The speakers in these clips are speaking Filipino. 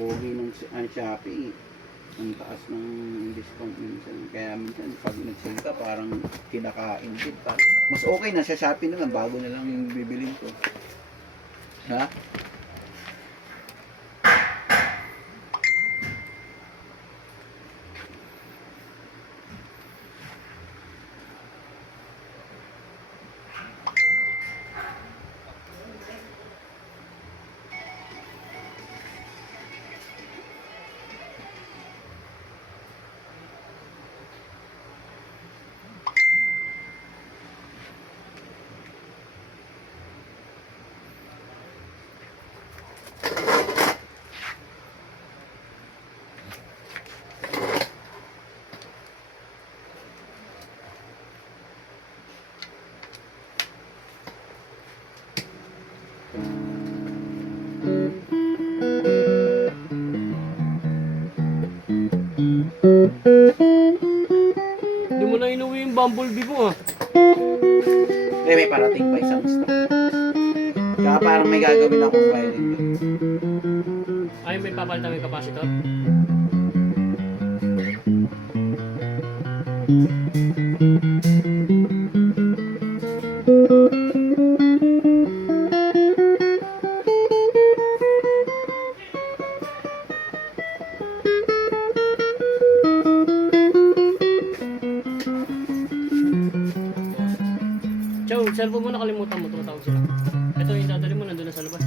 pogi ng Shopee. Ang taas ng discount minsan. Kaya minsan pag nag-sale ka parang kinakain din. Mas okay na sa Shopee na lang bago na lang yung bibilin ko. Ha? Hindi mo na inuwi yung bumblebee mo ah. May parating pa isang stock. Kaya parang may gagawin akong wiring. Ay, may papalitan may capacitor? Chow, cellphone mo nakalimutan mo, tumatawag sila. Ito yung dadali mo, nandun na sa labas.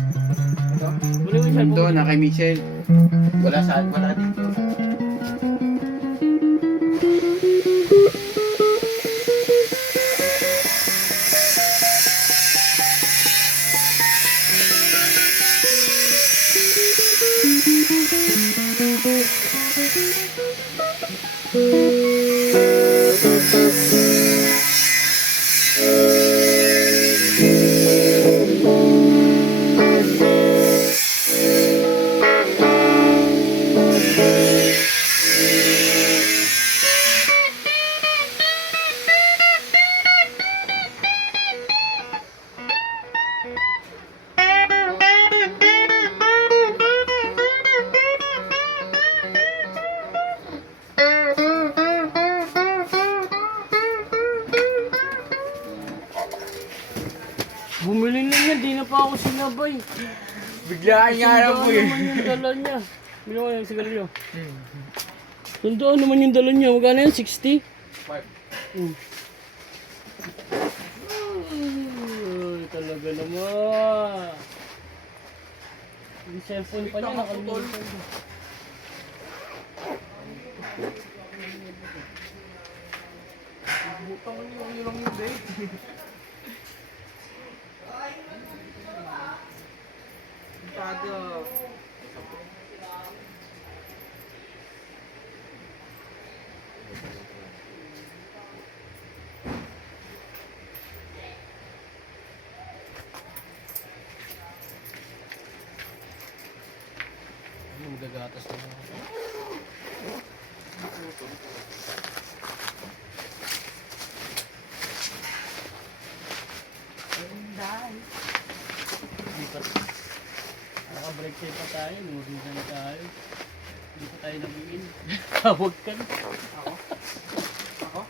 Ito? Muli mo yung cellphone Doon mo. na kay Michelle. Wala dito. Bumili na yan, di na pa ako sinabay. Biglaan nga lang po eh. Naman yung dala niya. Bili ko yung sigarilyo. Tandaan naman yung dala niya. Magkano yan? 60? 5. Talaga naman. Yung cellphone pa niya nakalimutan. Butang niyo lang yung date. Kada. Ano, magagatas na ako. Hindi pa. Naka-break time pa tayo, lumabisa na tayo. Hindi pa tayo nag-in. Tawag ka na. Ako? Ako?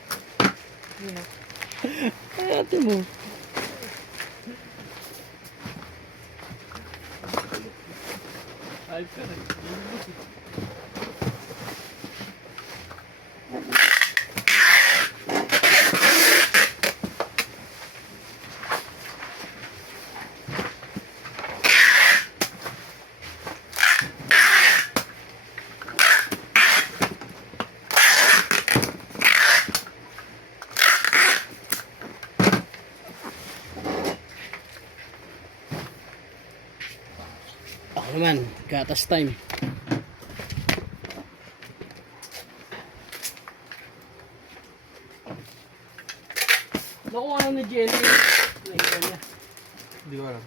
Ay, ate mo. Ay, ka na. Ako naman, gatas time. Nakuha na ni Jenny. Nakita niya. Hindi ko alam.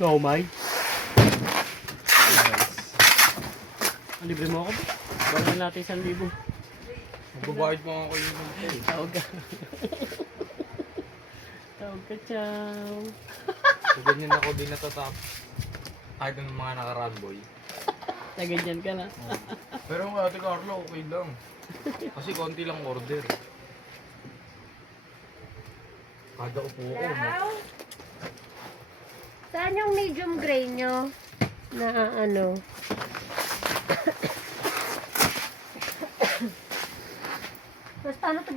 Oh my. Guys. Libre mo ako ba? Bawal natin 1,000. Magbabayad mo ako yun ng pay. Tawag ka. Tawag ka, chow. So, ganyan ako din natatap. Kahit ng mga nakaraan, boy. Taganyan ka na. Pero ang Ate Carlo, okay lang. Kasi konti lang order. Kada upo ko, no? Saan yung medium gray nyo? Na ano? Basta ano to?